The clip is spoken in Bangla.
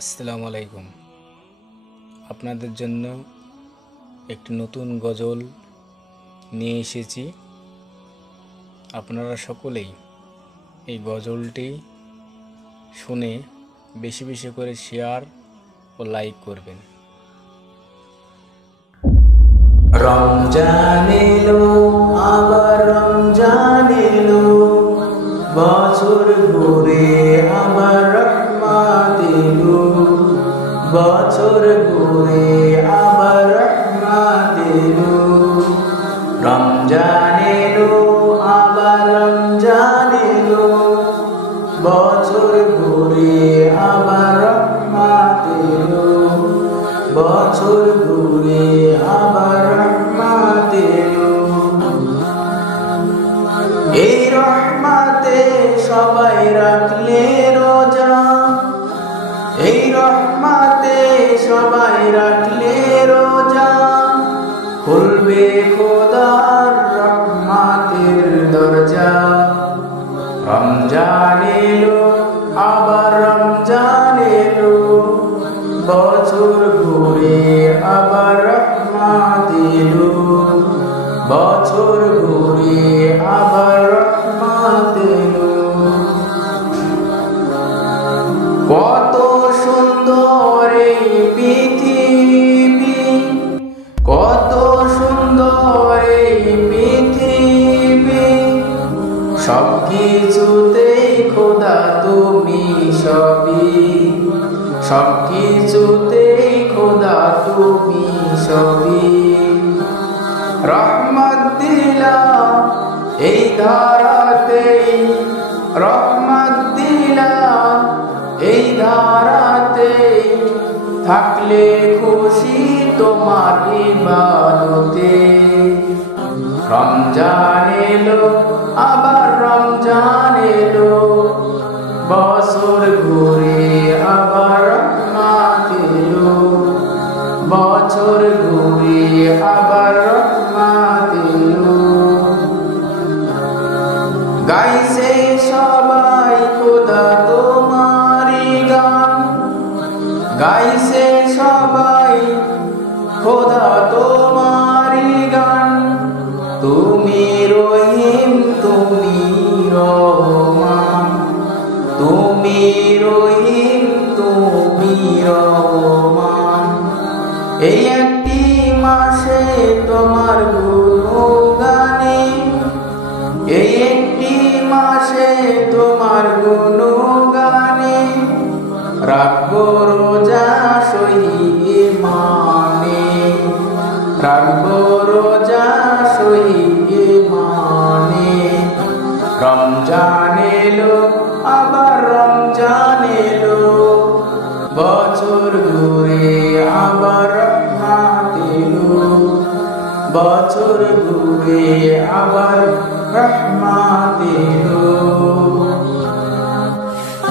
আসসালামু আলাইকুম। আপনাদের জন্য একটি নতুন গজল নিয়ে এসেছি। আপনারা সকলেই এই গজলটি শুনে বেশি বেশি করে শেয়ার ও লাইক করবেন। রমজান এলো, আবার রমজান এলো, বছর ঘুরে আবার রহমত এলো, বছর ঘুরে আবার রহমত এলো। রমজান এলো, আবার রমজান এলো, বছর ঘুরে আবার রহমত এলো, বছর ঘুরে আবার রহমত এলো। এই রহমতে সবাই রাখলে রোজা, এই রহমতে সবাই রাখলে রোজা, খুলবে খোদার রহমতের দরজা। রমজান এলো, আবার রমজান এলো, বছর ঘুরে আবার রহমত এলো, বছর ঘুরে আবার রহমত এলো। কত সুন্দর এই পৃথিবী, কত সুন্দর এই পৃথিবী, সব কিছুতেই খোদা তুমি সবই, সব কিছুতেই খোদা তুমি সবই। রহমত দিলা এই ধারাতেই, রহমত দিলা এই ধারাতেই, থাকলে খুশি তোমার ইবাদতে। রমজান এলো, আবার রমজান এলো, বছর ঘুরে আবার রহমত এলো, বছর ঘুরে আবার রহমত এলো। গাইছে সবাই খোদা তোমারি গান, গাইছে সবাই খোদা তোমারি গান। তুমি রহিম, তুমি রহমান, তুমি রহিম, তুমি রহমান। এই একটি মাসে তোমার গুণগানে, এই একটি মাসে তোমার গুণগানে, রাখবো রোজা সহি মানে, রাখবো রোজা সহি মানে। রমজান এলো, আবার রমজান এলো, বছর ঘুরে আবার রহমত এলো, বছর ঘুরে আবার রহমত এলো।